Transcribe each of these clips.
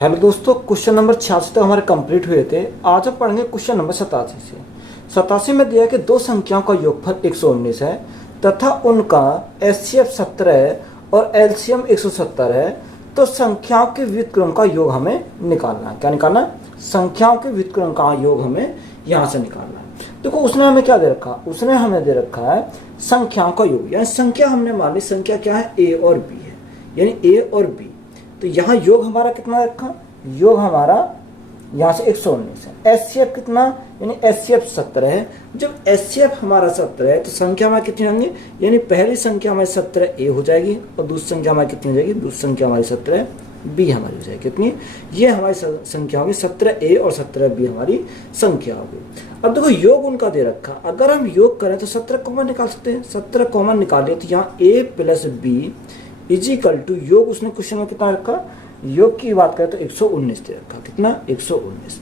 Hello दोस्तों, question number 86 तक हमारे कंप्लीट हुए थे। आज हम पढ़ेंगे क्वेश्चन नंबर 87 से। 87 में दिया है कि दो संख्याओं का योगफल 119 है तथा उनका एचसीएफ 17 है और एलसीएम 170 है, तो संख्याओं के व्युत्क्रम का योग हमें निकालना है। क्या निकालना है? संख्याओं के व्युत्क्रम का योग हमें यहाँ से निकालना है। देखो उसने हमें क्या दे रखा, उसने हमें दे रखा है संख्याओं का योग, यानी संख्या हमने मान ली संख्या क्या है, ए और बी है, यानी ए और बी। तो यहाँ योग हमारा कितना रखा, योग हमारा यहाँ से 119 है। एचसीएफ कितना, यानी एचसीएफ 17 है। जब एचसीएफ हमारा 17 है तो संख्या हमारी कितनी होंगी, यानी पहली संख्या हमारी 17 ए हो जाएगी और दूसरी संख्या हमारी कितनी हो जाएगी, दूसरी संख्या हमारी 17 बी हमारी हो जाएगी। कितनी, ये हमारी संख्या होगी 17 ए और 17 बी हमारी संख्या होगी। अब देखो योग उनका दे रखा, अगर हम योग करें तो 17 कॉमन निकाल सकते हैं। 17 कॉमन निकालिए तो यहाँ ए प्लस बी इजिकल टू योग, उसने क्वेश्चन में कितना रखा, योग की बात करें तो 119 दे रखा। कितना, 119।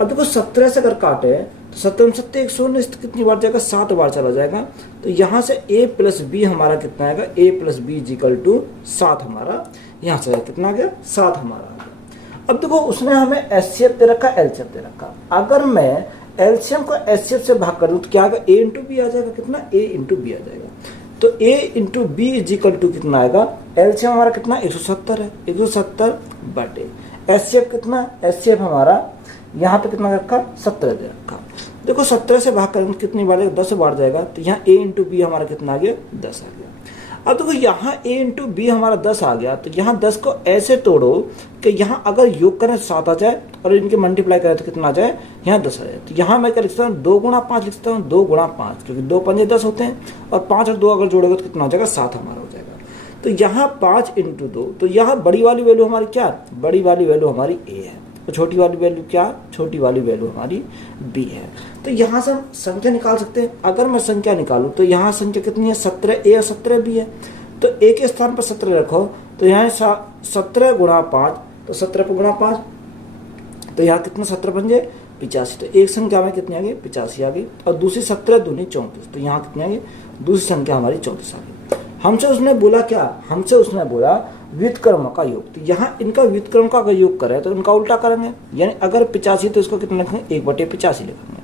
अब देखो 17 से अगर काटे तो 17 सत्ते 119 कितनी बार जाएगा, 7 बार चला जाएगा। तो यहाँ से a प्लस बी हमारा कितना आएगा, a plus B is equal to 7 हमारा यहाँ से कितना आ गया, 7 हमारा आ गया। अब देखो उसने हमें एचसीएफ दे रखा, एलसीएफ दे रखा। अगर मैं एलसीएम को एचसीएफ से भाग कर दूं तो क्या आएगा, a इंटू बी आ जाएगा। कितना, a इंटू बी आ जाएगा। तो a into B is equal to कितना आएगा, एलसीएम हमारा कितना 170 है, 170 बटे एचसीएफ कितना, एचसीएफ हमारा यहाँ पे कितना रखा, 17 दे रखा। देखो 17 से भाग करेंगे कितनी बार जाएगा, 10 बार जाएगा। तो यहाँ a इंटू बी हमारा कितना आ गया, 10 आ गया। अब देखो यहाँ a इंटू बी हमारा 10 आ गया, तो यहाँ 10 को ऐसे तोड़ो कि यहाँ अगर योग करें तो 7 आ जाए और इनके मल्टीप्लाई करें तो कितना आ जाए, यहाँ 10 आ जाए। तो यहाँ मैं क्या लिखता हूँ, 2 गुणा 5 लिखता हूँ, 2 गुणा 5, क्योंकि 2 पंजे 10 होते हैं और 5 और 2 अगर जोड़ोगे तो कितना हो जाएगा, 7 हमारा हो जाएगा। तो यहाँ 5 इंटू 2, तो यहाँ बड़ी वाली वैल्यू हमारी क्या, बड़ी वाली वैल्यू हमारी ए है, तो छोटी वाली वैल्यू क्या, छोटी वाली वैल्यू हमारी बी है। तो यहाँ से हम संख्या निकाल सकते हैं। अगर मैं संख्या निकालूं तो यहाँ संख्या कितनी है, 17 ए और 17 बी है। तो ए के स्थान पर 17 रखो, तो यहाँ 17 गुणा 5, तो 17 पर गुणा 5, तो यहाँ कितना 17 पंजे 85। तो एक संख्या में कितनी आ गई, 85 आ गई। और दूसरी 17 दूनी 34, तो यहाँ कितनी आ गई, दूसरी संख्या हमारी 34 आ गई। हमसे उसने बोला क्या, हमसे उसने बोला व्युत्क्रम का योग। तो यहाँ इनका व्युत्क्रम का अगर योग करें तो इनका उल्टा करेंगे, यानी अगर 85 तो इसको कितना लिखेंगे, 1/85 लिखेंगे।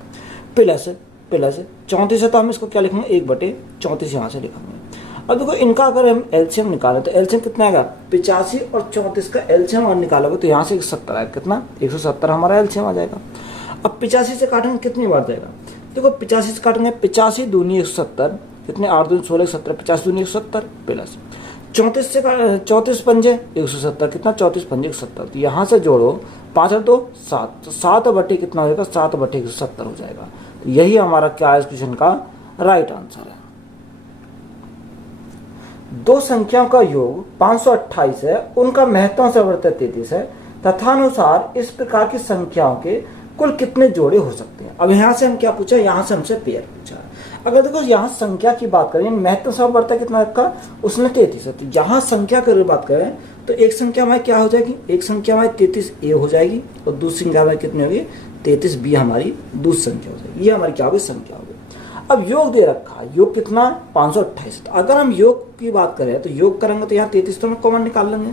प्लस प्लस 34 है तो हम इसको क्या लिखेंगे, 1/34 यहाँ से लिखेंगे। अब देखो इनका अगर हम एलसीएम निकालें तो एलसीएम कितना आएगा, 85 और 34 का एलसीएम और निकालोगे तो यहाँ से 170 आएगा। कितना, 170 हमारा एलसीएम आ जाएगा। अब 85 से काटेंगे कितनी बार जाएगा, देखो 85 से काटेंगे, 85 दूनी 170, कितने 8 दूनी 16 17, 50 दूनी 170 प्लस 34 से 34 पंजे 170, कितना 34 पंजे 170। तो यहाँ से जोड़ो 5 और 2 7, तो 7 बटे कितना हो जाएगा, 7 बटे 170 हो जाएगा। तो यही हमारा क्या है, इस क्वेश्चन का राइट आंसर है। दो संख्याओं का योग 528 है, उनका महत्तम संवर्त 33 है, तथानुसार इस प्रकार की संख्याओं के कुल कितने जोड़े हो सकते हैं। अब यहाँ से हम क्या पूछा, यहाँ से हमसे पेयर पूछा। अगर देखो यहाँ संख्या की बात करें, महत्तम संवर्त कितना रखा, उसने 33 है। तो यहाँ संख्या की बात करें तो एक संख्या हमारी क्या हो जाएगी, एक संख्या हमारी 33 ए हो जाएगी और दूसरी संख्या हमारी कितनी होगी, 33 बी हमारी दूसरी संख्या हो जाएगी। ये हमारी क्या होगी, संख्या होगी। अब योग दे रखा, योग कितना 528। तो अगर हम योग की बात करें तो योग करेंगे तो यहाँ 33 तो हम कॉमन निकाल लेंगे,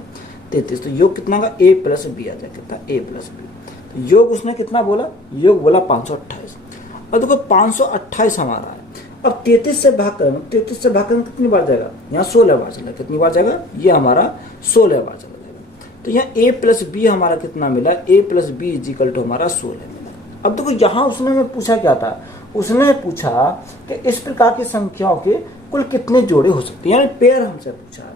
33। तो योग कितना का, a प्लस बी आ जाएगा। कितना, a प्लस बी। तो योग उसने कितना बोला, योग बोला 528। अब देखो 528 हमारा है। अब 33 से भाग करेंगे, 33 से भाग करेंगे कितनी बार जाएगा, यहाँ 16 बार चला। कितनी बार जाएगा, ये हमारा 16 बार चला जाएगा। तो यहाँ a प्लस बी हमारा कितना मिला, a plus B is equal to हमारा 16 मिला। अब देखो यहाँ उसने हमें पूछा क्या था, उसने पूछा कि इस प्रकार की संख्याओं के कुल कितने जोड़े हो सकते हैं, यानी पेयर हमसे पूछा है।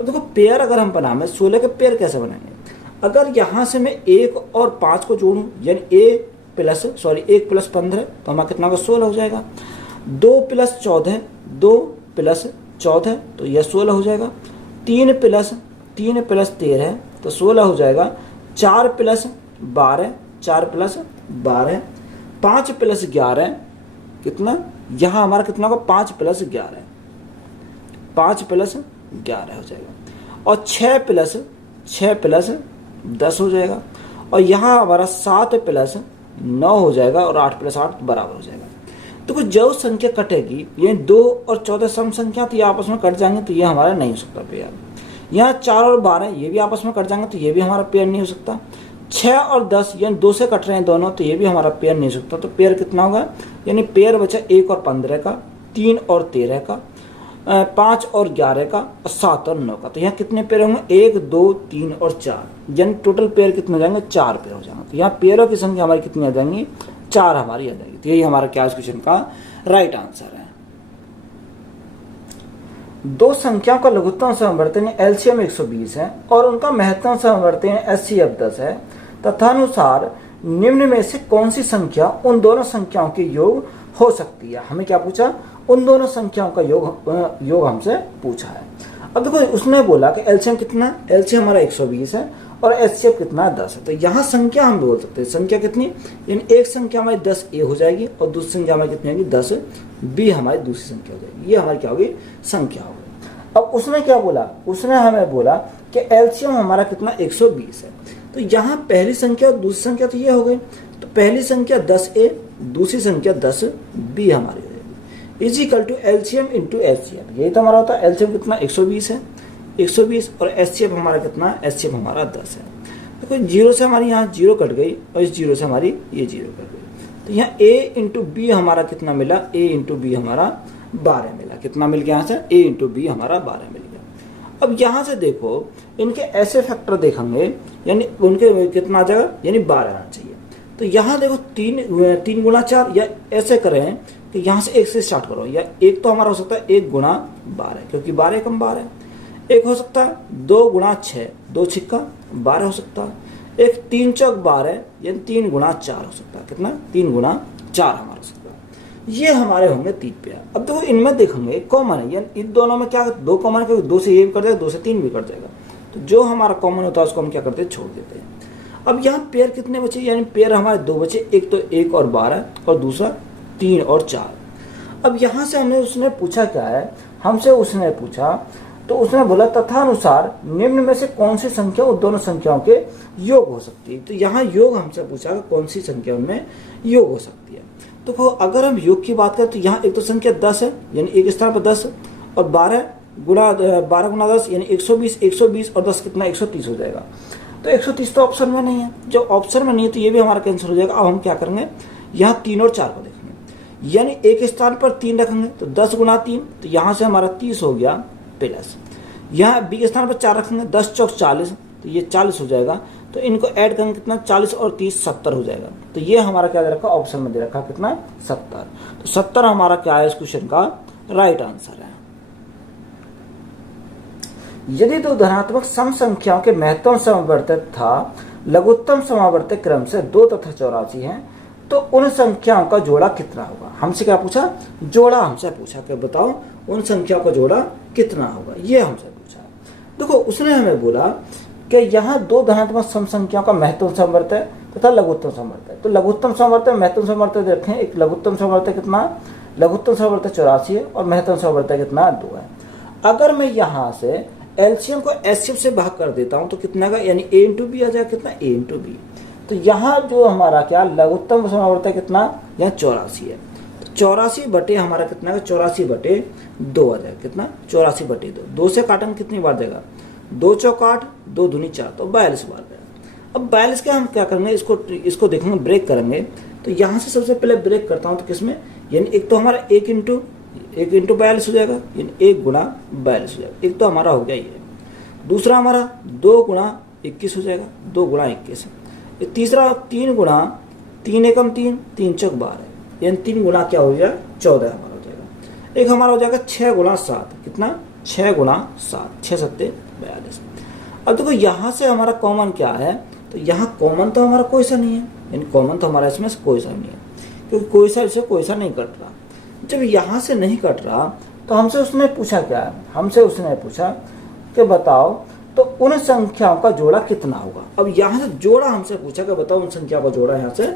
अब देखो पेयर अगर हम बनाएं, 16 के पेयर कैसे बनाएंगे, अगर यहाँ से मैं 1 और 5 को जोड़ूं, यानी 1 प्लस 15, तो हमारा कितना होगा, 16 हो जाएगा। 2 प्लस 14, 2 प्लस 14, तो यह 16 हो जाएगा। 3 प्लस 13, तो 16 हो जाएगा। 4 प्लस 12, 4 प्लस 12, 5 प्लस 11, कितना, यहाँ हमारा कितना होगा, 5 प्लस 11, 5 प्लस 11 हो जाएगा। और 6 प्लस 10 हो जाएगा। और यहाँ हमारा 7 प्लस 9 हो जाएगा और 8 प्लस 8 बराबर हो जाएगा। तो कुछ जो संख्या कटेगी, ये 2 और 14 सम संख्या, तो ये आपस में कट जाएंगे, तो ये हमारा नहीं हो सकता पेयर। यहाँ 4 और 12 ये भी आपस में कट जाएंगे, तो ये भी हमारा पेयर नहीं हो सकता। 6 और 10 यानी 2 से कट रहे हैं दोनों, तो ये भी हमारा पेयर नहीं हो सकता। तो पेयर कितना होगा, यानी पेयर बचा 1 और 15 का, 3 और 13 का, 5 और 11 का, और 7 और 9 का। तो यहाँ कितने पेयर होंगे, 1 2 3 और 4, यानी टोटल पेयर कितने हो जाएंगे, 4 पेयर हो जाएंगे। तो यहाँ पेयरों की संख्या हमारी कितनी आ जाएंगी, 4 हमारी आ जाएगी। तो यही हमारा क्या इस क्वेश्चन का राइट आंसर है। दो संख्याओं का लघुत्तम समवर्तन एलसीएम 120 है और उनका महत्तम समवर्तन एचसीएफ 10 है, तथानुसार निम्न में से कौन सी संख्या उन दोनों संख्याओं के योग हो सकती है। हमें क्या पूछा, उन दोनों संख्याओं का योग हमसे पूछा है। अब देखो उसने बोला कि एलसीएम कितना, एलसीएम हमारा 120 है और एचसीएफ कितना 10 है। तो यहाँ संख्या हम बोल सकते हैं, संख्या कितनी, यानी एक संख्या हमारी 10A हो जाएगी और दूसरी संख्या हमारी कितनी होगी, 10B हमारी दूसरी संख्या हो जाएगी। ये हमारी क्या होगी, संख्या होगी। अब उसने क्या बोला, उसने हमें बोला कि एलसीएम हमारा कितना 120 है। तो यहाँ पहली संख्या और दूसरी संख्या तो ये हो गई, तो पहली संख्या 10A, दूसरी संख्या 10B हमारी हो जाएगी, is equal to LCM into HCF. यही तो हमारा होता है। एलसीएम कितना 120 है, 120, और एचसीएफ हमारा कितना, एचसीएफ हमारा 10 है। देखो जीरो से हमारी यहाँ जीरो कट गई और इस जीरो से हमारी ये जीरो कट गई। तो यहाँ A इंटू बी हमारा कितना मिला, A इंटू बी हमारा 12 मिला। कितना मिल गया यहाँ से, A इंटू बी हमारा 12 मिल गया। अब यहाँ से देखो इनके ऐसे फैक्टर देखेंगे, यानी उनके कितना आ जाएगा, यानी 12 आना चाहिए। तो यहाँ देखो 3 गुणा 4, या ऐसे करें कि यहाँ से 1 से स्टार्ट करो, या एक तो हमारा हो सकता है 1 गुणा 12, क्योंकि 12 कम 12 है। एक हो सकता है 2 गुणा 6, 2 छिक्का 12 हो सकता है। एक 3 चौक 12, यानी 3 गुणा 4 हो सकता है। कितना, 3 गुणा 4 हमारा हो सकता है। ये हमारे होंगे 3 पेयर। अब देखो इनमें देखेंगे कॉमन है, यानी इन दोनों में क्या 2 कॉमन है, 2 से ये भी कट जाएगा, 2 से 3 भी कट जाएगा। तो जो हमारा कॉमन होता है उसको हम क्या करते हैं, छोड़ देते हैं। अब यहाँ पेयर कितने बचे, यानी पेयर हमारे 2 बचे, एक तो 1 और 12 और दूसरा 3 और 4। अब यहाँ से हमें उसने पूछा क्या है, हमसे उसने पूछा, तो उसने बोला तथानुसार निम्न में से कौन सी संख्या उन दोनों संख्याओं के योग हो सकती है। तो यहाँ योग हमसे पूछा कि कौन सी संख्या उनमें योग हो सकती है। तो अगर हम योग की बात करें तो यहाँ एक तो संख्या 10 है, यानी एक स्थान पर 10, और 12 गुणा 10 यानी 120, 120 और 10 कितना 130 हो जाएगा। तो 130 तो ऑप्शन में नहीं है, जब ऑप्शन में नहीं है तो ये भी हमारा कैंसिल हो जाएगा। अब हम क्या करेंगे, यहाँ 3 और 4 को देखेंगे, यानी एक स्थान पर 3 रखेंगे तो 10 गुणा 3, तो यहाँ से हमारा 30 हो गया प्लस। यहाँ बी के स्थान पर 4 रखेंगे, 10 चौक 40, तो ये 40 हो जाएगा। तो इनको ऐड करेंगे कितना, 40 और 30 70 हो जाएगा। तो ये हमारा क्या दे रखा, ऑप्शन में दे रखा कितना 70। तो 70 हमारा क्या है इस क्वेश्चन का राइट आंसर है। यदि दो धनात्मक सम संख्याओं के महत्तम समवर्तक था लघुत्तम समावर्तक क्रम से 2 तथा 84 हैं, तो उन संख्याओं का जोड़ा कितना होगा। हमसे क्या पूछा, जोड़ा हमसे पूछा कि बताओ उन संख्याओं का जोड़ा कितना होगा, ये हमसे पूछा। देखो उसने हमें बोला कि यहाँ 2 धनात्मक सम संख्याओं का महत्तम समवर्तक तथा लघुत्तम समवर्तक। तो लघुत्तम समवर्तक महत्तम समवर्तक देखें, एक लघुत्तम समवर्तक कितना, लघुत्तम समवर्तक 84 है और महत्तम समवर्तक कितना 2 है। अगर मैं यहाँ से एलसीएम को एचसीएफ से भाग कर देता हूँ तो कितना का, यानी A इंटू बी आ जाएगा, कितना A इंटू बी। तो यहाँ जो हमारा क्या लघुत्तम समवर्तक कितना, यहाँ 84 है। तो 84 बटे हमारा कितना है, 84 बटे 2 आ जाएगा। कितना, 84 बटे 2, 2 से काटेंगे कितनी बार जाएगा, 2 चौक 8, 2 दूनी 4, तो 42 बार जाएगा। अब 42 के हम क्या करेंगे, इसको देखेंगे, ब्रेक करेंगे। तो यहाँ से सबसे पहले ब्रेक करता हूँ, तो किसमें, यानी एक तो हमारा 1 इंटू 42 हो जाएगा, यानी 1 गुणा 42 हो जाएगा। एक तो हमारा हो गया ये। दूसरा हमारा 2 गुणा 21 हो जाएगा, 2 गुणा 21। तीसरा 3 गुणा 3 एकम 3, 3 चौक 12, यानी 3 गुणा क्या हो जाएगा 14 हमारा हो जाएगा। एक हमारा हो जाएगा 6 गुणा 7, कितना 6 गुणा 7, 6 सत्ते 42। अब देखो यहाँ से हमारा कॉमन क्या है, तो यहाँ कॉमन तो हमारा कोई सा नहीं है, यानी कॉमन तो हमारा इसमें कोई सा नहीं है, क्योंकि कोई सा इससे कोई सा नहीं कट रहा। जब यहाँ से नहीं कट रहा तो हमसे उसने पूछा क्या है, हमसे उसने पूछा कि बताओ तो उन संख्याओं का जोड़ा कितना होगा। अब यहाँ से जोड़ा हमसे पूछा कि बताओ उन संख्याओं का जोड़ा यहाँ से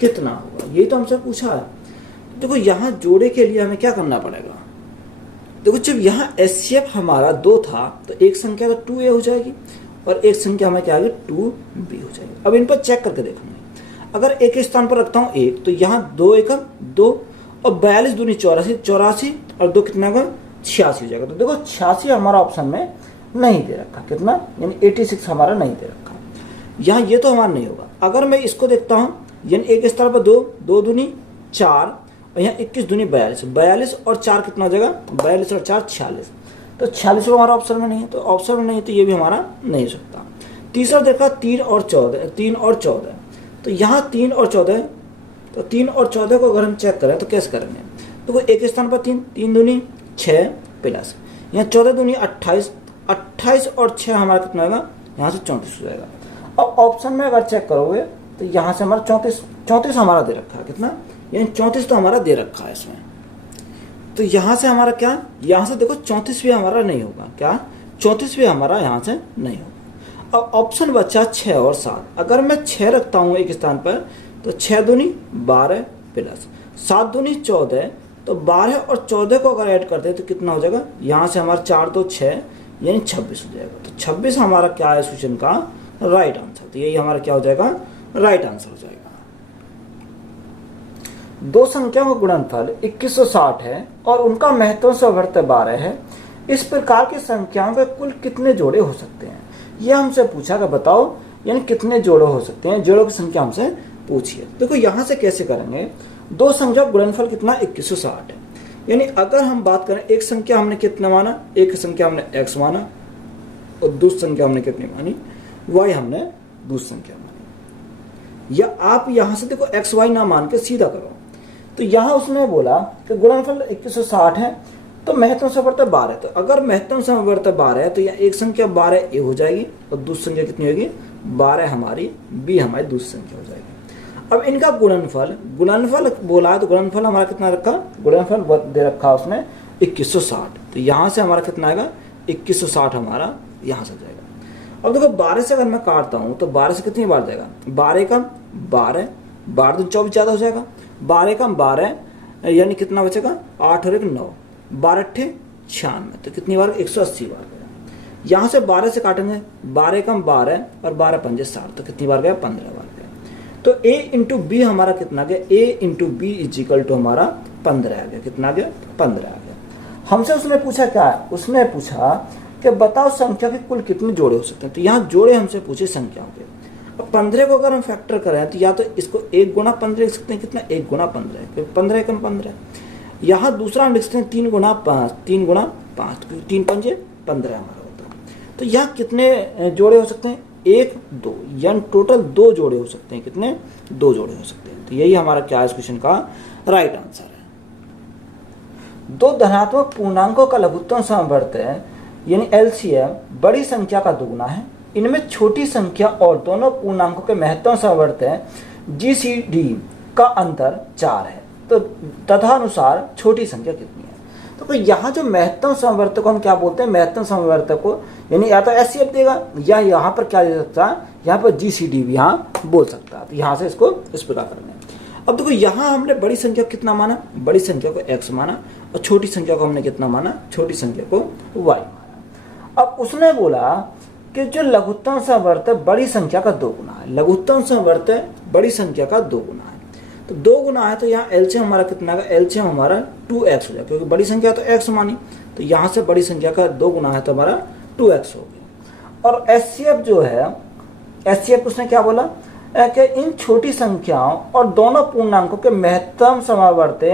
कितना होगा, यही तो हमसे पूछा है। देखो यहाँ जोड़े के लिए हमें क्या करना पड़ेगा, देखो जब यहाँ एचसीएफ हमारा 2 था तो एक संख्या तो 2A हो जाएगी और एक संख्या हमें क्या आएगी 2B हो जाएगी। अब इन पर चेक करके देखेंगे, अगर एक स्थान पर रखता हूँ 1, तो यहाँ 2 एकम 2 और 42 दूनी 84, 84 और 2 कितना होगा 86 हो जाएगा। तो देखो 86 हमारा ऑप्शन में नहीं दे रखा, कितना, यानी 86 हमारा नहीं दे रखा। यहाँ ये तो हमारा नहीं होगा। अगर मैं इसको देखता हूँ, यानी एक स्थान पर 2, 2 दूनी 4 और यहाँ 21 दूनी 42, 42 और 4 कितना हो जाएगा, 42 और 4 46। तो 46 हमारा ऑप्शन में नहीं है, तो ऑप्शन में नहीं है तो ये भी हमारा नहीं हो सकता। तीसरा देखा 3 और 14, 3 और 14, तो यहाँ 3 और 14, तो 3 और 14 को अगर हम चेक करें तो कैसे करेंगे, तो एक स्थान पर 3, 3 दूनी 6 प्लस यहाँ 14 दूनी 28, 28 और 6 हमारा कितना होगा, यहाँ से 34 हो जाएगा। अब ऑप्शन में अगर चेक करोगे तो यहाँ से हमारा 34 हमारा दे रखा है, कितना, यानी 34 तो हमारा दे रखा है इसमें। तो यहाँ से हमारा क्या, यहाँ से देखो 34 भी हमारा नहीं होगा, क्या 34 भी हमारा यहाँ से नहीं होगा। अब ऑप्शन बचा 6 और 7। अगर मैं 6 रखता हूँ एक स्थान पर तो 6 दूनी 12 प्लस 7 दूनी 14, तो 12 और 14 को अगर ऐड करते हैं तो कितना हो जाएगा, यहाँ से हमारा 4 2 6 यानी 26 हो जाएगा। तो 26 हमारा क्या है इस क्वेश्चन का राइट आंसर। तो यही हमारा क्या हो जाएगा, राइट आंसर हो जाएगा। दो संख्याओं का गुणनफल 2160 है और उनका महत्तम सवर्त 12 है। इस प्रकार की संख्याओं के कुल कितने जोड़े हो सकते हैं, यह हमसे पूछा कि बताओ, यानी कितने जोड़े हो सकते हैं, जोड़ों की संख्या हमसे पूछिए। देखो यहाँ से कैसे करेंगे, दो संख्या गुणनफल कितना 2160 है, यानी अगर हम बात करें एक संख्या हमने कितना माना, एक संख्या हमने x माना और दूसरी संख्या हमने कितनी मानी, y हमने दूसरी संख्या मानी। या आप यहाँ से देखो x y ना मान के सीधा करो, तो यहाँ उसने बोला कि गुणनफल 2160 है तो महत्तम समवर्त 12 है। तो अगर महत्तम समवर्त 12 है तो यहाँ एक संख्या 12 ए हो जाएगी और दूसरी संख्या कितनी होगी, 12 हमारी बी हमारी दूसरी संख्या हो जाएगी। अब इनका गुणनफल बोला है तो गुणनफल हमारा कितना रखा, गुणनफल दे रखा उसने 2160, तो यहाँ से हमारा कितना आएगा 2160 हमारा यहाँ से जाएगा। अब देखो 12 से अगर मैं काटता हूँ तो 12 से कितनी बार जाएगा, 12 कम 12, 12 तो 24 ज़्यादा हो जाएगा, 12 कम 12 यानी कितना बचेगा 8 और 1 9, 12 अट्ठे 96, तो कितनी बार 180 बार गया। यहाँ से 12 से काटेंगे, 12 कम 12 और 12 पंजे 60, तो कितनी बार गया 15 बार गया। तो a इंटू बी हमारा कितना गया, a into B is equal to हमारा 15 आ गया, कितना गया 15 आ गया। हमसे उसने पूछा क्या, उसने पूछा कि बताओ संख्या के कुल कितने जोड़े हो सकते हैं। तो यहाँ जोड़े हमसे पूछे संख्याओं के। अब 15 को अगर हम फैक्टर करें तो या तो इसको 1 गुना 15 लिख सकते हैं, कितना 1 गुना 15, फिर 15 कम 15। यहाँ दूसरा हम लिख सकते हैं 3 गुना 5, 3 गुना 5, 3 पंजे 15 हमारा होता है। तो यहाँ कितने जोड़े हो सकते हैं, 1 2, यानी टोटल 2 जोड़े हो सकते हैं, कितने 2 जोड़े हो सकते हैं। तो यही हमारा क्या है इस क्वेश्चन का राइट आंसर है। दो धनात्मक पूर्णांकों का लघुत्तम समवर्त है यानी एलसीएम बड़ी संख्या का दोगुना है। इनमें छोटी संख्या और दोनों पूर्णांकों के महत्तम समवर्त है जीसीडी का अंतर 4 है। तो तदनुसार छोटी संख्या कितनी है। तो यहाँ जो महत्तम समवर्त को हम क्या बोलते हैं, महत्तम समवर्त को यानी या तो एचसीएफ देगा या यहाँ पर क्या दे सकता है, यहाँ पर जीसीडी भी यहाँ बोल सकता है। तो यहाँ से इसको इस प्रकार करना है। अब देखो यहाँ हमने बड़ी संख्या को कितना माना, बड़ी संख्या को x माना और छोटी संख्या को हमने कितना माना, छोटी संख्या को y माना। अब उसने बोला कि जो लघुत्तम समवर्त बड़ी संख्या का 2 गुना है, लघुत्तम समवर्त बड़ी संख्या का 2 गुना है। तो 2 गुना है तो यहाँ एलसीएम हमारा कितना है, एलसीएम हमारा 2x हो जाएगा, क्योंकि बड़ी संख्या तो x मानी, तो यहाँ से बड़ी संख्या का 2 गुना है तो हमारा 2x हो गया। और एचसीएफ जो है, एचसीएफ उसने क्या बोला कि इन छोटी संख्याओं और दोनों पूर्णांकों के महत्तम समवर्त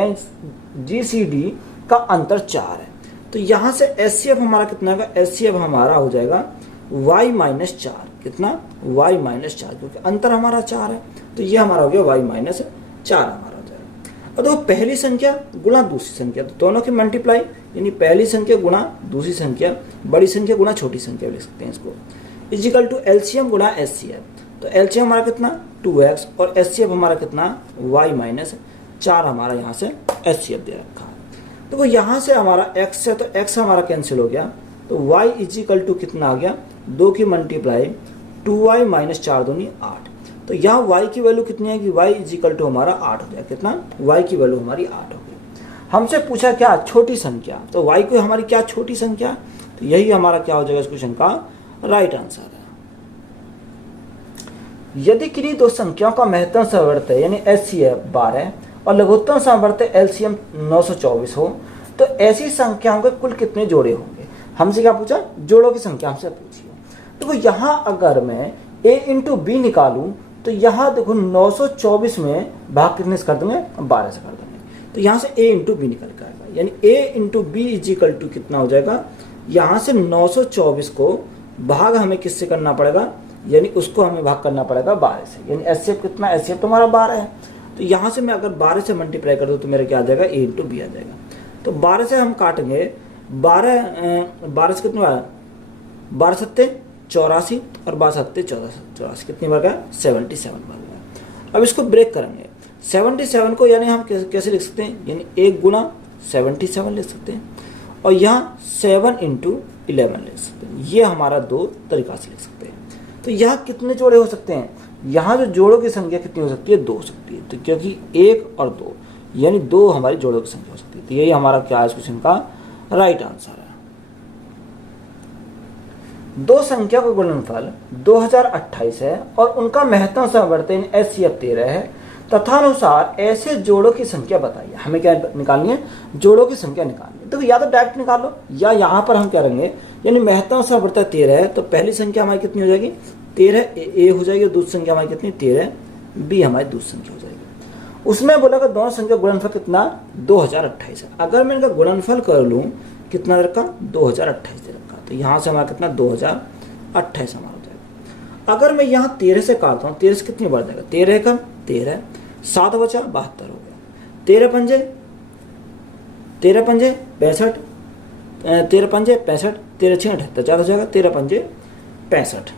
जीसीडी का अंतर 4 है। तो यहाँ से एचसीएफ हमारा कितना होगा, एचसीएफ हमारा हो जाएगा y-4, कितना y-4, क्योंकि अंतर हमारा 4 है। तो ये हमारा हो गया y-4 हमारा हो जाएगा। और देखो पहली संख्या गुणा दूसरी संख्या, तो दोनों की मल्टीप्लाई यानी पहली संख्या गुणा दूसरी संख्या, बड़ी संख्या गुणा छोटी संख्या लिख सकते हैं इसको, इजिकल टू एलसीएम गुणा एचसीएफ। तो एलसीएम हमारा कितना 2x और एचसीएफ हमारा कितना y-4 हमारा यहाँ से एचसीएफ दे रखा है। देखो यहाँ से हमारा x से तो x हमारा कैंसिल हो गया, तो y इजिकल टू कितना आ गया 2 की मल्टीप्लाई 2y-4 दूनी 8। तो यहाँ y की वैल्यू कितनी आएगी, y इजिकल टू हमारा 8 हो गया, कितना y की वैल्यू हमारी 8 हो गई। हमसे पूछा क्या छोटी संख्या, तो y को हमारी क्या छोटी संख्या, तो यही हमारा क्या हो जाएगा इस क्वेश्चन का राइट आंसर है। यदि किन्हीं दो संख्याओं का महत्तम समवर्त यानी एचसीएफ 12 और लघुत्तम समवर्त एलसीएम 924 हो तो ऐसी संख्याओं के कुल कितने जोड़े होंगे। हमसे क्या पूछा, जोड़ों की संख्या हमसे पूछी है। देखो यहाँ अगर मैं a इंटू बी निकालूं तो यहाँ देखो 924 में भाग कितने से कर देंगे, 12 से कर देंगे, तो यहाँ से a इंटू बी निकल के आएगा, यानी a into B is equal to कितना हो जाएगा, यहाँ से 924 को भाग हमें किससे करना पड़ेगा, यानी उसको हमें भाग करना पड़ेगा 12 से, यानी एचसीएफ कितना, एचसीएफ तो हमारा 12 है, तो यहाँ से मैं अगर 12 से मल्टीप्लाई कर दूँ तो मेरा क्या आ जाएगा, a इंटू बी आ जाएगा। तो 12 से हम काटेंगे, 12 से कितना, 12 सत्ते 84 और 12 सत्ते 84, कितनी बार गया, 77 बार गया। अब इसको ब्रेक करेंगे, 77 को यानी हम कैसे लिख सकते हैं, यानी 1 गुना 77 लिख सकते हैं, और यहाँ 7 इंटू 11 लिख सकते हैं। ये हमारा दो तरीका से लिख सकते हैं। तो यहाँ कितने जोड़े हो सकते हैं, यहाँ जो जोड़ों की संख्या कितनी हो सकती है, 2 हो सकती है, तो क्योंकि 1 और 2 यानी 2 हमारी जोड़ों की संख्या हो सकती है। तो यही हमारा क्या है इस क्वेश्चन का राइट आंसर है। दो संख्या का गुणनफल 2028 है और उनका महत्तम समवर्तन एचसीएफ 13 है, तथानुसार ऐसे जोड़ों की संख्या बताइए। हमें क्या निकालनी है, जोड़ों की संख्या निकालनी है। देखो या तो डायरेक्ट निकाल लो, या यहाँ पर हम क्या करेंगे, यानी महत्तम समवर्तन 13 है तो पहली संख्या हमारी कितनी हो जाएगी, 13 ए हो जाएगी, और दूसरी संख्या हमारी कितनी, 13 बी हमारी दूसरी संख्या हो जाएगी। उसमें बोला कि दोनों संख्या गुणनफल कितना, 2028 है। अगर मैं इनका गुणनफल कर लूँ, कितना रखा, 2028 दे रखा, तो यहाँ से हमारा कितना, 2028 हमारा हो जाएगा। अगर मैं यहाँ 13 से काटता हूँ, 13 से कितनी बढ़ जाएगा, 13 कम 13, 7 बचा 72 हो गया, 13 पंजे 65, 13 पंजे 65, 13 6 78, ज़्यादा हो जाएगा, 13 पंजे 65,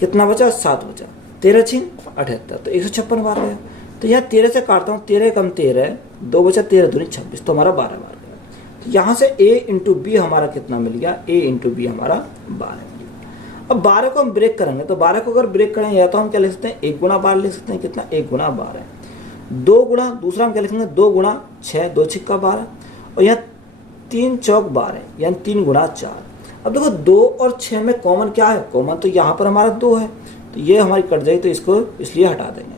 कितना बचा, 7 बचा, 13 6 78, तो 156 बार गया। तो यहाँ 13 से काटता हूँ, 13 कम 13, 2 बचा, 13 दूनी 26, तो हमारा 12 बार गया। तो यहाँ से a इंटू बी हमारा कितना मिल गया, a इंटू बी हमारा 12 मिल गया। अब 12 को हम ब्रेक करेंगे, तो 12 को अगर ब्रेक करेंगे या तो हम क्या लिख सकते हैं, 1 गुना 12 लिख सकते हैं, कितना, 1 गुना 12, 2 गुना, दूसरा हम क्या लिखेंगे, 2 गुना 6, 2 छिक्का 12, और यहाँ 3 चौक 12, यानी 3 गुना 4। अब देखो 2 और 6 में कॉमन क्या है, कॉमन तो यहाँ पर हमारा 2 है, तो ये हमारी कट जाएगी, तो इसको इसलिए हटा देंगे।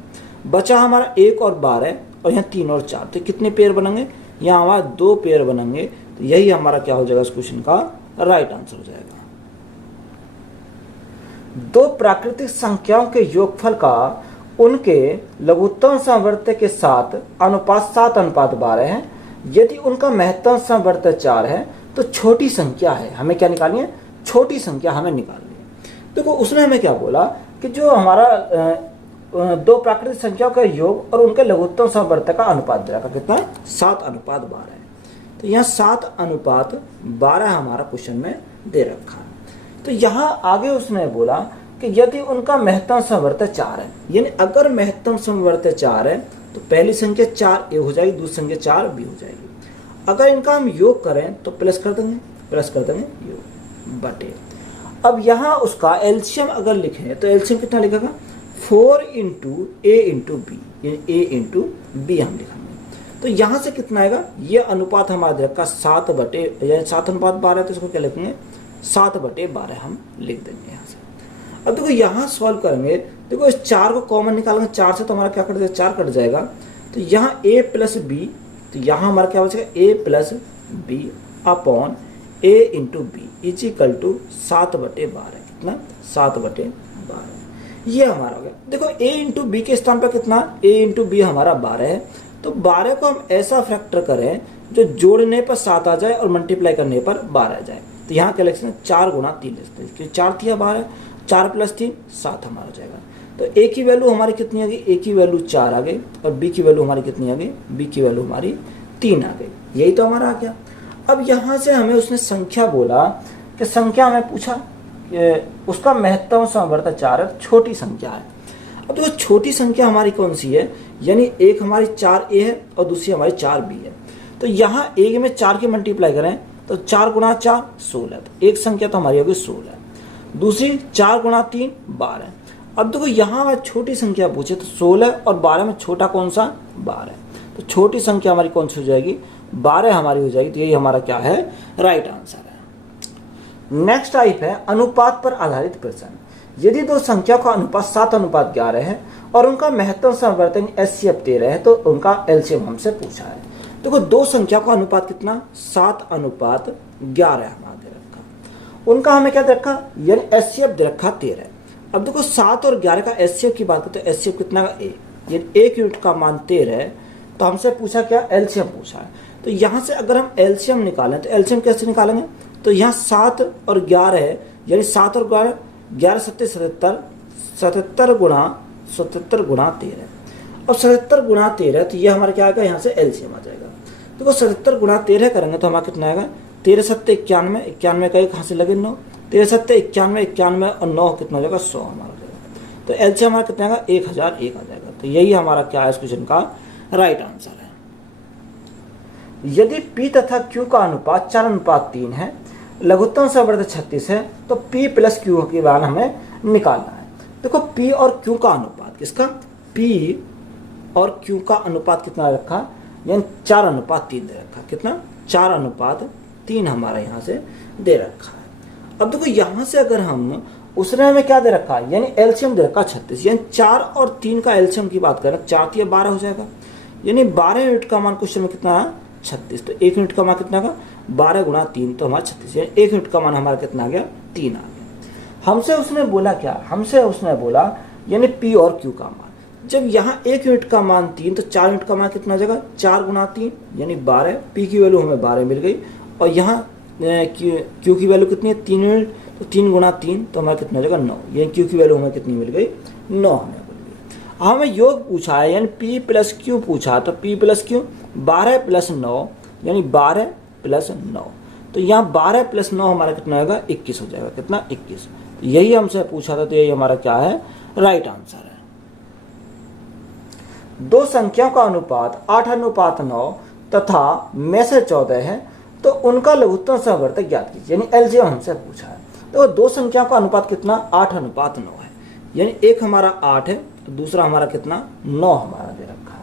बचा हमारा 1 और 12, और यहाँ 3 और 4, तो कितने पेयर बनेंगे, यहाँ हमारा 2 पेयर बनेंगे। तो यही हमारा क्या हो जाएगा, इस क्वेश्चन का राइट आंसर हो जाएगा। दो प्राकृतिक संख्याओं के योगफल का उनके लघुत्तम समवर्त के साथ अनुपात 7:12 है। यदि उनका महत्तम समवर्त 4 है तो छोटी संख्या है, हमें क्या निकालनी है, छोटी संख्या हमें निकालनी है। देखो उसने हमें क्या बोला कि जो हमारा दो प्राकृतिक संख्याओं का योग और उनके लघुत्तम समवर्त का अनुपात दे रखा, कितना, 7:12 है। तो यहाँ 7:12 हमारा क्वेश्चन में दे रखा है। तो यहाँ आगे उसने बोला कि यदि उनका महत्तम समवर्त 4 है, यानी अगर महत्तम समवर्त 4 है तो पहली संख्या 4 ए हो जाएगी, दूसरी संख्या 4 बी हो जाएगी। अगर इनका हम योग करें तो प्लस कर देंगे योग बटे। अब यहाँ उसका एलसीएम अगर लिखें तो एलसीएम कितना लिखेगा, 4 इंटू ए इंटू बी, यानी ए इंटू बी हम लिखेंगे। तो यहाँ से कितना आएगा, ये अनुपात हमारा दे रखा 7 बटे, यानी 7:12, तो इसको क्या लिखेंगे, 7/12 हम लिख देंगे यहाँ से। अब देखो यहाँ सॉल्व करेंगे, देखो इस 4 को कॉमन निकालेंगे, 4 से तो हमारा क्या कट जाएगा, 4 कट जाएगा। तो यहाँ a प्लस बी, तो यहाँ हमारा क्या बचेगा, a plus B upon a into B is equal to 7/12, कितना, 7/12, ये हमारा हो गया। देखो a इंटू बी के स्थान पर कितना, a इंटू बी हमारा 12 है, तो 12 को हम ऐसा फैक्टर करें जो जोड़ने पर 7 आ जाए और मल्टीप्लाई करने पर 12 आ जाए। तो यहाँ क्या लिखते हैं, 4 गुना 3 लिखते हैं, क्योंकि 4 थी 12, 4 प्लस 3 7 हमारा हो जाएगा। तो ए की वैल्यू हमारी कितनी आ गई, ए की वैल्यू 4 आ गई, और बी की वैल्यू हमारी कितनी आ गई, बी की वैल्यू हमारी 3 आ गई। यही तो हमारा आ गया। अब यहाँ से हमें उसने संख्या बोला कि संख्या हमें पूछा, उसका महत्तम समवर्त 4 है, छोटी संख्या है। अब देखो छोटी संख्या हमारी कौन सी है, यानी एक हमारी 4a है और दूसरी हमारी 4b है। तो यहाँ a में 4 की मल्टीप्लाई करें तो 4 गुना 4 16, तो एक संख्या तो हमारी होगी 16, दूसरी 4 गुना 3 12। अब देखो यहाँ हमें छोटी संख्या पूछे, तो 16 और 12 में छोटा कौन सा, 12, तो छोटी संख्या हमारी कौन सी हो जाएगी, 12 हमारी हो जाएगी। तो यही हमारा क्या है, राइट आंसर है। नेक्स्ट टाइप है अनुपात पर आधारित प्रश्न। यदि दो संख्या का अनुपात 7:11 है और उनका महत्तम समवर्तन एचसीएफ 13 है तो उनका एलसीएम हमसे पूछा है। देखो दो संख्या का अनुपात कितना, 7:11 हमारा दे रखा, उनका हमें क्या दे रखा, यानी एचसीएफ दे रखा 13। अब देखो 7 और 11 का एचसीएफ की बात करते हैं, एचसीएफ कितना का 1, ये 1 यूनिट का मान 13 है। तो हमसे पूछा क्या, एलसीएम पूछा है। तो यहाँ से अगर हम एलसीएम निकालें तो एलसीएम कैसे निकालेंगे, तो यहाँ 7 और 11 है, यानी 7 और 11, 11 7 77, 77 गुणा 13। अब 77 गुणा 13, तो ये हमारा क्या आएगा, यहाँ से एलसीएम आ जाएगा। देखो 77 गुणा 13 करेंगे तो हमारा कितना आएगा, 13 7 91, 91 का 1 कहाँ से लगे 9, 13 7 91, 91 और 9 कितना हो जाएगा 100 हमारा जाएगा। तो एलसीएम हमारा कितना आएगा 1001 आ जाएगा। तो यही हमारा क्या है इस क्वेश्चन का राइट आंसर है। यदि P तथा Q का अनुपात 4:3 है, लघुत्तम सावर्त 36 है, तो P प्लस Q की मान हमें निकालना है। देखो P और Q का अनुपात, किसका, P और Q का अनुपात कितना रखा, यानी 4:3 दे रखा। कितना, 4:3 हमारा यहाँ से दे रखा है। अब देखो यहाँ से अगर हम, उसने हमें क्या दे रखा है, यानी एलसीएम दे रखा 36, यानी 4 और 3 का एलसीएम की बात करें, 4 या 12 हो जाएगा, यानी 12 यूनिट का मान क्वेश्चन में कितना है 36। तो 1 यूनिट का मान कितना का 12 गुणा 3, तो हमारा 36, यानी 1 यूनिट का मान हमारा कितना आ गया 3 आ गया। हमसे उसने बोला क्या, हमसे उसने बोला यानी P और Q का मान, जब यहाँ 1 यूनिट का मान 3, तो 4 यूनिट का मान कितना हो जाएगा 4 गुणा 3 यानी 12। P की वैल्यू हमें 12 मिल गई, और यहाँ Q की वैल्यू कितनी है 3 यूनिट, तो 3 गुणा 3 तो हमारा कितना हो जाएगा 9, यानी Q की वैल्यू हमें कितनी मिल गई 9 हमें मिल गई। हमें योग पूछा है, यानी P प्लस Q पूछा, तो P प्लस Q 12 प्लस 9 यानी 12 प्लस 9, तो यहाँ 12 प्लस 9 हमारा कितना होगा 21 हो जाएगा। कितना 21, यही हमसे पूछा था, तो यही हमारा क्या है राइट आंसर है। दो संख्याओं का अनुपात 8:9 तथा में से 14 है, तो उनका लघुत्तम सहवर्तक ज्ञात कीजिए, यानी एलसीएम हमसे पूछा है। तो दो संख्याओं का अनुपात कितना 8:9 है, यानी एक हमारा 8 है, तो दूसरा हमारा कितना 9 हमारा दे रखा है।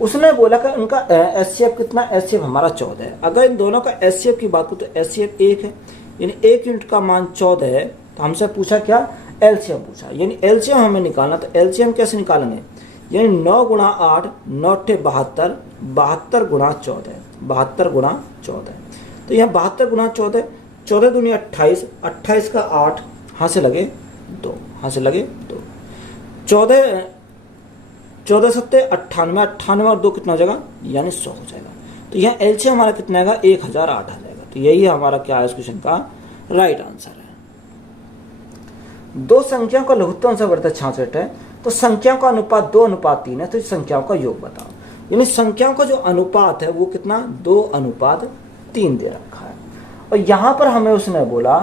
उसने बोला कि उनका एचसीएफ कितना, एचसीएफ हमारा 14 है। अगर इन दोनों का एचसीएफ की बात करूं तो एचसीएफ 1 है, यानी 1 यूनिट का मान 14 है। तो हमसे पूछा क्या, एलसीएम पूछा, यानी एलसीएम हमें निकालना। तो एलसीएम कैसे निकालेंगे, यानी 9 गुणा 8 9 72, 72 गुणा 14, 72 गुणा 14। तो यहाँ 72 गुणा 14, 14 दूनी 28, 28 का 8 हाँ से लगे 2, हाँ से लगे 2, 14 7 98, 98 और 2 कितना हो जाएगा, यानी 100 हो जाएगा। तो यहाँ एलसीएम हमारा कितना आएगा 1008 आ जाएगा। तो यही हमारा क्या है इस क्वेश्चन का राइट आंसर है। दो संख्याओं का लघुत्तम सहवर्तक 66 है, तो संख्याओं का अनुपात 2:3 है, तो इस संख्याओं का योग बताओ। यानी संख्याओं का जो अनुपात है वो कितना 2:3 दे रखा है। और यहाँ पर हमें उसने बोला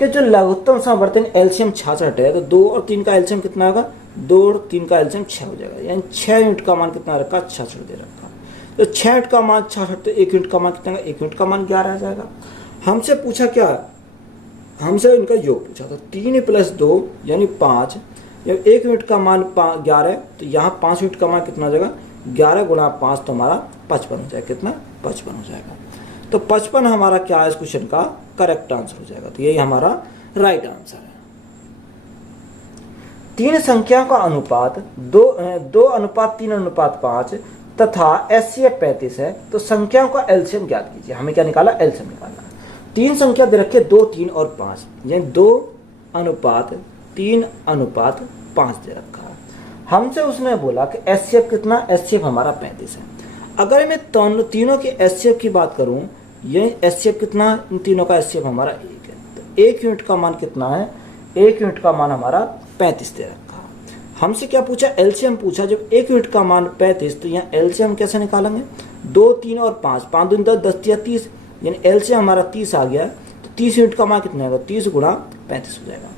कि जो लघुत्तम सहवर्तक एलसीएम 66 है, तो 2 और 3 का एलसीएम कितना होगा, 2 और 3 का एलसीएम 6 हो जाएगा, यानी 6 यूनिट का मान कितना रखा 66 दे रखा। तो 6 यूनिट का मान 66, तो 1 यूनिट का मान कितना, 1 यूनिट का मान 11 आ जाएगा। हमसे पूछा क्या, हमसे इनका योग पूछा, तो 3 प्लस 2 यानी 5, जब 1 यूनिट का मान 11, तो यहाँ 5 यूनिट का मान कितना हो जाएगा 11 गुणा 5, तो हमारा 55 हो जाएगा। कितना 55 हो जाएगा। तो 55 हमारा क्या है इस क्वेश्चन का करेक्ट आंसर हो जाएगा। तो यही हमारा राइट आंसर है। तीन संख्याओं का अनुपात 2:3:5 तथा एचसीएफ 35 है, तो संख्याओं का एलसीएम ज्ञात कीजिए। हमें क्या निकाला, एलसीएम निकालना। तीन संख्या दे रखे 2, 3 और 5, यानी 2:3:5 दे रखा है। हमसे उसने बोला कि एचसीएफ कितना, एचसीएफ हमारा 35 है। अगर मैं तीनों के एचसीएफ की बात करूं, ये एचसीएफ कितना, इन तीनों का एचसीएफ हमारा 1 है। तो 1 यूनिट का मान कितना है, 1 यूनिट का मान हमारा 35 दे रखा। हमसे क्या पूछा, एलसीएम पूछा। जब 1 यूनिट का मान 35, तो यहाँ एलसीएम कैसे निकालेंगे, 2, 3 और 5, 5 दूनी 10, 10 या 30, यानी एलसीएम हमारा 30 आ गया। तो 30 यूनिट का मान कितना होगा, 30 गुणा 35 हो जाएगा।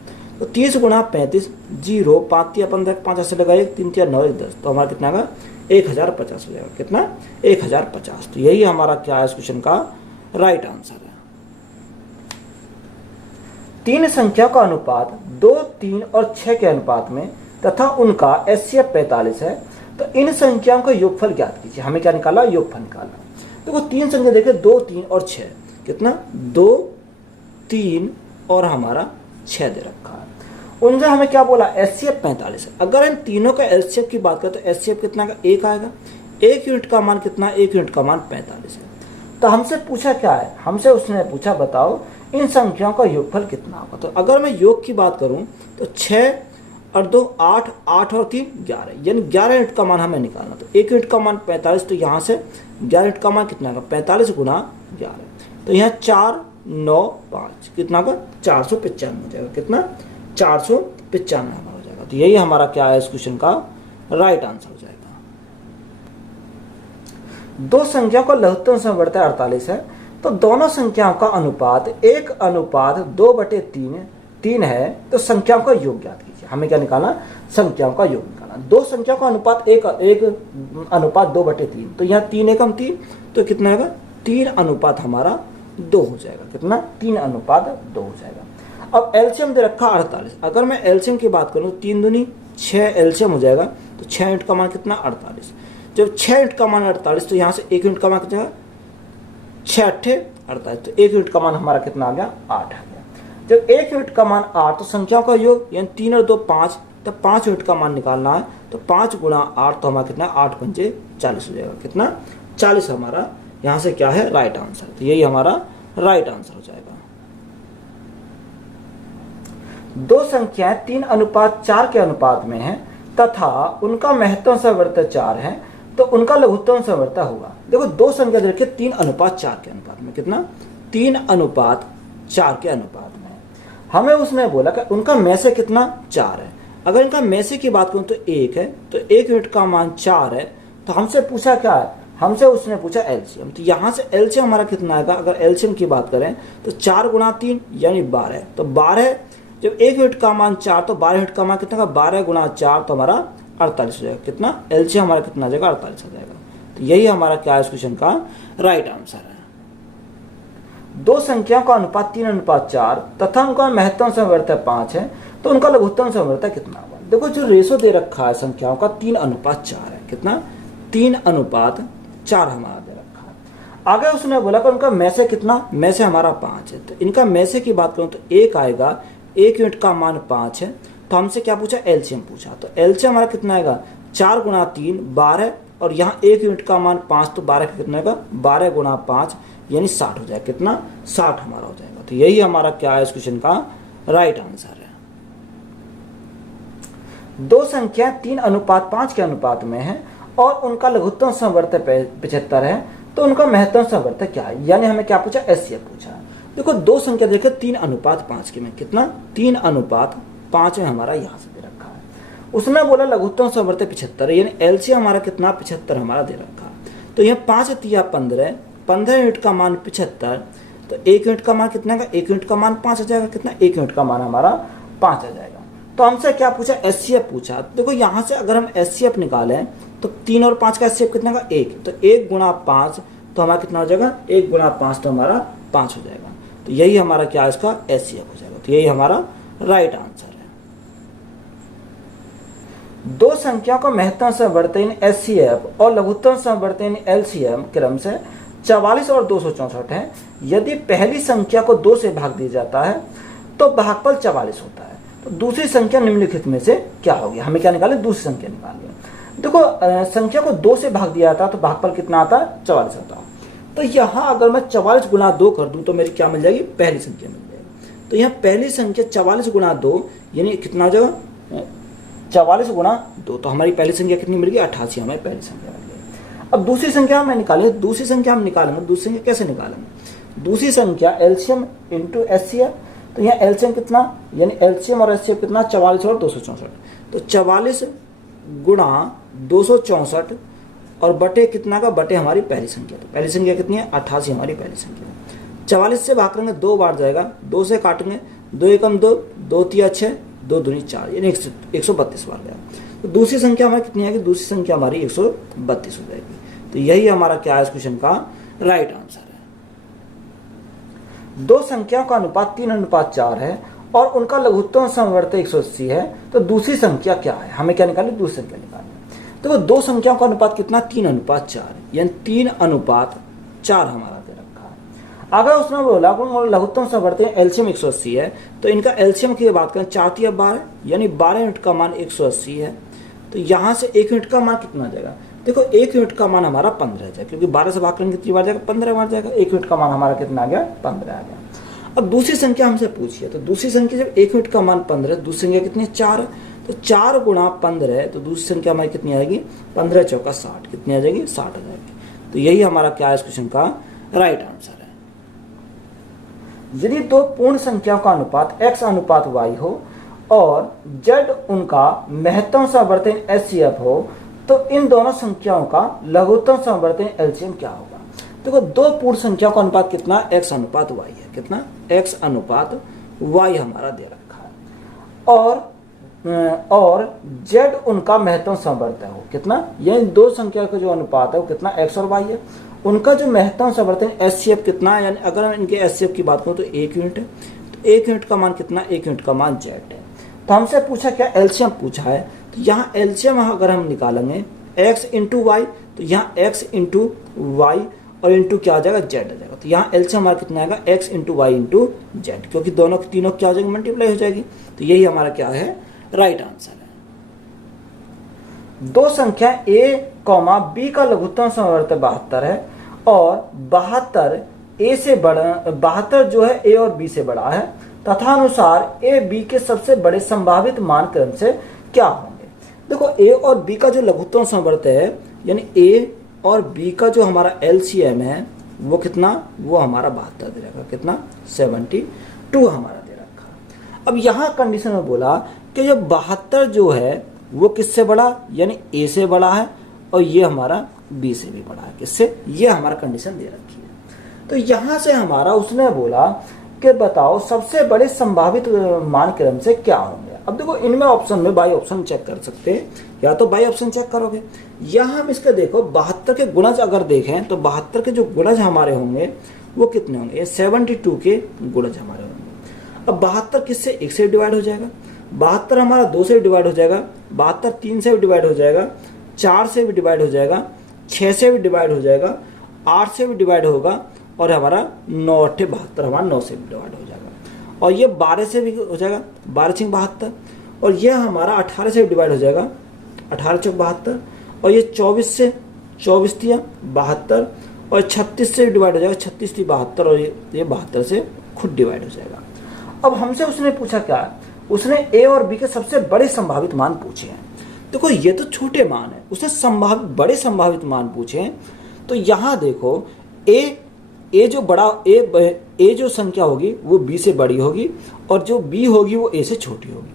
तो 30 गुणा 35, 0, 5 या 15, 5 ऐसे लगाइए, 3 या 9 10, तो हमारा कितना होगा 1050 हो जाएगा। कितना 1050। तो यही हमारा क्या है इस क्वेश्चन का राइट आंसर है। तीन संख्या का अनुपात 2, 3 और 6 के अनुपात में तथा उनका एचसीएफ 45 है, तो इन संख्याओं का योगफल ज्ञात कीजिए। हमें क्या निकाला, योगफल निकाला। देखो तीन संख्या देखे 2, 3 और 6, कितना 2, 3 और हमारा 6 दे रखा है। उनसे हमें क्या बोला, एचसीएफ 45 है। अगर इन तीनों का एचसीएफ की बात करें तो एचसीएफ कितना का 1 आएगा। 1 यूनिट का मान कितना, 1 यूनिट का मान 45 है। तो हमसे पूछा क्या है, हमसे उसने पूछा बताओ इन संख्याओं का योगफल कितना होगा। तो अगर मैं योग की बात करूं तो 6 और 2 8, 8 और 3 11, यानी 11 यूनिट का मान हमें निकालना। तो 1 यूनिट का मान 45, तो यहाँ से 11 यूनिट का मान कितना होगा 45 गुना 11, तो यहाँ 4 9 5 कितना होगा 495 हो जाएगा। कितना 495 हमारा हो जाएगा। तो यही हमारा क्या है इस क्वेश्चन का राइट आंसर हो जाएगा। दो संख्या का लघुत्तम समवर्ती 48 है, तो दोनों संख्याओं का अनुपात 1:2/3 है, तो संख्याओं का योग ज्ञात कीजिए। हमें क्या निकालना, संख्याओं का योग निकालना। दो संख्याओं का अनुपात 1:2/3, तो यहाँ 3 एकम 3, तो कितना होगा 3 अनुपात हमारा 2 हो जाएगा। कितना 3 अनुपात 2 हो जाएगा। अब एलसीएम दे रखा 48, अगर मैं एलसीएम की बात करूँ तो 3 दूनी 6 एलसीएम हो जाएगा, तो 6 यूनिट का मान कितना 48। जब 6 यूनिट का मान 48, तो यहाँ से 1 यूनिट का मान कितना 6 8 48, तो 1 यूनिट का मान हमारा कितना आ गया 8 आ गया। जब 1 यूनिट का मान 8, तो संख्याओं का योग यानी 3 और 2 5, तो 5 यूनिट का मान निकालना है, तो 5 गुणा 8, तो हमारा कितना 8 पंचे 40 हो जाएगा। कितना 40 हमारा यहाँ से क्या है राइट आंसर। तो यही हमारा राइट आंसर हो जाएगा। दो संख्याएं 3:4 के अनुपात में हैं तथा उनका महत्तम समवर्ती 4 है, तो उनका लघुत्तम समवर्ती होगा। देखो दो संख्या देखिए 3:4 के अनुपात में, कितना 3:4 के अनुपात में। हमें उसने बोला कि उनका में से कितना 4 है। अगर इनका में से की बात करूं तो 1 है, तो 1 यूनिट का मान 4 है, तो हमसे पूछा क्या है, हमसे उसने पूछा एलसीएम। तो यहाँ से एलसीएम हमारा कितना आएगा, अगर एलसीएम की बात करें तो 4 गुणा 3 यानी 12, तो 12 जब 1 यूनिट का मान 4, तो 12 यूनिट का मान कितना का 12 गुणा 4, तो हमारा 48 हो जाएगा। कितना एलसीएम हमारा कितना आ जाएगा 48 हो जाएगा। तो यही हमारा क्या है इस क्वेश्चन का राइट आंसर है। दो संख्याओं का अनुपात 3:4 तथा उनका महत्तम समवर्ती 5 है, तो उनका लघुत्तम समवर्ती कितना होगा। देखो जो रेशो दे रखा है संख्याओं का 3:4 है, कितना 3:4 हमारा दे रखा है। आगे उसने बोला कि उनका में से कितना, में से हमारा 5 है, तो इनका में से की बात करूं तो 1 आएगा, 1 यूनिट का मान 5 है, तो हमसे क्या पूछा एलसीएम पूछा। तो एलसीएम हमारा कितना आएगा 4 गुणा 3 12, और यहाँ 1 यूनिट का मान 5, तो 12 का कितना आएगा 12 गुणा 5 यानी 60 हो जाएगा। कितना 60 हमारा हो जाएगा। तो यही हमारा क्या है इस क्वेश्चन का राइट आंसर है। दो संख्या 3:5 के अनुपात में है और उनका लघुत्तम समवर्ती 75 है, तो उनका महत्तम समवर्ती क्या है, यानी हमें क्या पूछा एचसीएफ पूछा। देखो दो संख्या देखे 3:5 के में, कितना 3:5 में हमारा यहाँ से दे रखा है। उसने बोला लघुत्तम समवर्ती 75 यानी एलसीएम हमारा कितना 75 हमारा दे रखा है। तो यहाँ 5 3 15, 15 यूनिट का मान 75, तो 1 यूनिट का मान कितना का 1 यूनिट का मान 5 आ जाएगा। कितना 1 यूनिट का मान हमारा 5 आ जाएगा। तो हमसे क्या पूछा एचसीएफ पूछा। देखो यहाँ से अगर हम एचसीएफ निकालें तो 3 और 5 का एचसीएफ कितना का 1, तो 1 गुणा 5, तो हमारा कितना हो जाएगा 1 गुणा 5, तो हमारा 5 हो जाएगा। तो यही हमारा क्या है इसका एचसीएफ हो जाएगा। तो यही हमारा राइट आंसर है। दो संख्या का महत्तम समवर्ती एचसीएफ और लघुत्तम समवर्ती एलसीएम क्रम से 44 और 264 है। यदि पहली संख्या को 2 से भाग दिया जाता है तो भागफल 44 होता है, तो दूसरी संख्या निम्नलिखित में से क्या होगी। हमें क्या निकाले दूसरी संख्या निकालनी है। देखो संख्या को 2 से भाग दिया जाता है तो भागफल कितना आता है 44 आता है। तो यहाँ अगर मैं 44 गुणा 2 कर दूं तो मेरी क्या मिल जाएगी पहली संख्या मिल जाएगी। तो यहाँ पहली संख्या 44 गुणा 2 यानी कितना हो जाएगा 44 गुणा 2, तो हमारी पहली संख्या कितनी मिल गई 88 हमारी पहली संख्या मिल गई। अब दूसरी संख्या हमें निकालेंगे। दूसरी संख्या हम निकालेंगे, दूसरी संख्या कैसे निकालेंगे, दूसरी संख्या एलसीएम इंटू एचसीएफ। तो यहाँ एलसीएम कितना यानी एलसीएम और एचसीएफ कितना 44 और 264, तो 44 गुणा 264 और बटे कितना का बटे हमारी पहली संख्या। तो पहली संख्या कितनी है 88 हमारी पहली संख्या। 44 से भाग करेंगे 2 बार जाएगा, 2 से काटेंगे 2 एकम 2, 2 तिया 6, 2 दूनी 4 यानी 132 बार गया। तो दूसरी संख्या हमारी कितनी आएगी, दूसरी संख्या हमारी 132 हो जाएगी। तो यही हमारा क्या है इस क्वेश्चन का राइट आंसर है। दो संख्याओं का अनुपात 3:4 है और उनका लघुत्तम समवर्ती 180 है, तो दूसरी संख्या क्या है। हमें क्या निकालनी दूसरी संख्या निकालनी है। तो वो दो संख्याओं का अनुपात कितना 3:4 यानी 3:4 हमारा दे रखा है। अगर उसने बोला लघुत्तम समवर्ती एलसीएम 180 है, तो इनका एलसीएम की बात करें 4 3 12 यानी 12 यूनिट का मान 180 है। तो यहाँ से 1 यूनिट का मान कितना आ जाएगा, देखो 1 यूनिट का मान हमारा 15 जाएगा, क्योंकि 12 से भाग करेंगे कितनी बार जाएगा 15 बार जाएगा। 1 यूनिट का मान हमारा कितना आ गया 15 आ गया। अब दूसरी संख्या हमसे पूछिए, तो दूसरी संख्या जब 1 यूनिट का मान 15 है, दूसरी संख्या कितनी है 4 है, तो 4 गुणा 15, तो दूसरी संख्या हमारी कितनी आएगी, 15 चौका 60, कितनी आ जाएगी, 60 आ जाएगी। तो यही हमारा क्या है इस क्वेश्चन का राइट आंसर है। यदि दो पूर्ण संख्याओं का अनुपात x अनुपात y हो और z उनका महत्तम समवर्ती HCF हो, तो इन दोनों संख्याओं का लघुत्तम समवर्ती LCM क्या होगा। देखो दो पूर्ण संख्याओं का अनुपात कितना, x अनुपात y है, कितना, x अनुपात y हमारा दे रखा है, और z उनका महत्तम समवर्ती हो, कितना, ये दो संख्या का जो अनुपात है वो कितना, x और y है। उनका जो महत्तम समवर्ती HCF कितना है, यानी अगर हम इनके HCF की बात करूं तो 1 यूनिट है, तो 1 यूनिट का मान कितना, 1 यूनिट का मान z है। तो हमसे पूछा क्या, एलसीएम पूछा है, तो यहाँ एलसीएम अगर हम निकालेंगे x इंटू वाई, तो यहाँ x इंटू वाई और इंटू क्या आ जाएगा, z आ जाएगा। तो यहाँ एलसीएम हमारा कितना आएगा, x into Y into Z, क्योंकि दोनों तीनों क्या हो जाएगी, मल्टीप्लाई हो जाएगी। तो यही हमारा क्या है राइट आंसर है। दो संख्या a, b का लघुत्तम समवर्ती 72 है और 72 जो है a और b से बड़ा है, तथा अनुसार a b के सबसे बड़े संभावित मान क्रम से क्या होंगे। देखो a और b का जो लघुत्तम समवर्ती है, यानी a और b का जो हमारा LCM है वो कितना, वो हमारा 72 दे रखा, कितना, 72 हमारा दे रखा। अब यहाँ कंडीशन में बोला कि ये 72 जो है वो किससे बड़ा, यानी a से बड़ा है, और ये हमारा b से भी बड़ा है, किससे, ये हमारा कंडीशन दे रखी है। तो यहाँ से हमारा उसने बोला कि बताओ सबसे बड़े संभावित मान क्रम से क्या होंगे। अब देखो इनमें ऑप्शन में बाई ऑप्शन चेक कर सकते हैं, या तो बाई ऑप्शन चेक करोगे, यहाँ हम इसके देखो 72 के गुणज अगर देखें तो 72 के जो गुणज हमारे होंगे वो कितने होंगे, 72 के गुणज हमारे होंगे। अब 72 किससे, 1 से डिवाइड हो जाएगा, 72 हमारा 2 से डिवाइड हो जाएगा, 72 3 से भी डिवाइड हो जाएगा, 4 से भी डिवाइड हो जाएगा, 6 से भी डिवाइड हो जाएगा, 8 से भी डिवाइड होगा, और हमारा 9 8 72 हमारा 9 से भी डिवाइड हो जाएगा, और ये 12 से भी हो जाएगा, 12 6 72, और ये हमारा 18 से भी डिवाइड हो जाएगा, 18 6 72, और ये 24 से 24 3 72, और 36 से डिवाइड हो जाएगा, 36 3 72, और ये 72 से खुद डिवाइड हो जाएगा। अब हमसे उसने पूछा क्या, उसने ए और बी के सबसे बड़े संभावित मान पूछे हैं। देखो ये तो छोटे मान है, उसने संभावित बड़े संभावित मान पूछे हैं। तो यहाँ देखो ए जो बड़ा ए जो संख्या होगी वो बी से बड़ी होगी, और जो बी होगी वो ए से छोटी होगी।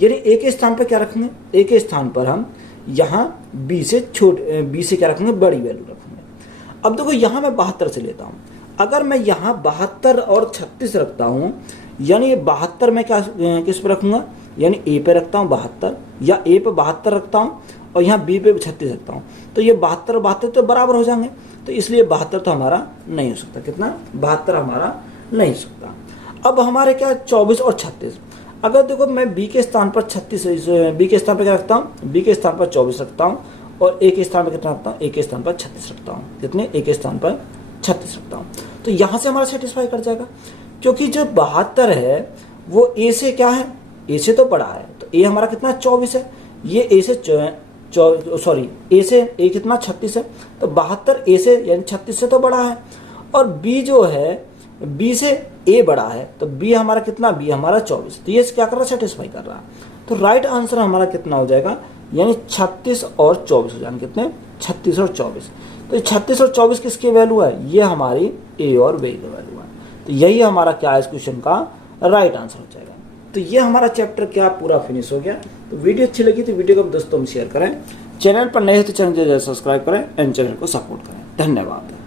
यानी ए के स्थान पर क्या रखेंगे, ए के स्थान पर हम यहाँ बी से क्या रखेंगे, बड़ी वैल्यू रखेंगे। अब देखो यहाँ मैं 72 से लेता हूँ, अगर मैं यहाँ 72 और 36 रखता हूँ, यानी ये 72 में क्या किस पे रखूंगा, यानी ए पे रखता हूँ 72, या ए पे 72 रखता हूँ और यहाँ बी पे 36 रखता हूँ, तो ये 72 और 72 तो बराबर हो जाएंगे, तो इसलिए 72 तो हमारा नहीं हो सकता, कितना, 72 हमारा नहीं हो सकता। अब हमारे क्या 24 और 36, अगर देखो मैं बी के स्थान पर 36, बी के स्थान पर क्या रखता हूँ, बी के स्थान पर 24 रखता हूँ, और ए के स्थान पर कितना रखता हूँ, ए के स्थान पर 36 रखता हूँ, कितने, ए के स्थान पर 36 रखता हूँ। तो यहाँ से हमारा सेटिस्फाई कर जाएगा, क्योंकि जो 72 है वो ए से क्या है, ए से तो बड़ा है, तो ए हमारा कितना 24 है, ये ए से ए कितना 36 है, तो 72 ए से यानी 36 से तो बड़ा है, और बी जो है बी से ए बड़ा है, तो बी हमारा कितना, बी हमारा 24, तो ये क्या कर रहा है, सेटिस्फाई कर रहा है। तो राइट आंसर हमारा कितना हो जाएगा, यानी 36 और 24 हो जाएंगे, कितने, 36 और 24। तो 36 और 24 किसकी वैल्यू है, ये हमारी ए और बी की वैल्यू है। तो यही हमारा क्या है इस क्वेश्चन का राइट आंसर हो जाएगा। तो ये हमारा चैप्टर क्या पूरा फिनिश हो गया। तो वीडियो अच्छी लगी तो वीडियो को दोस्तों में शेयर करें, चैनल पर नए हो तो चैनल को सब्सक्राइब करें एंड चैनल को सपोर्ट करें। धन्यवाद।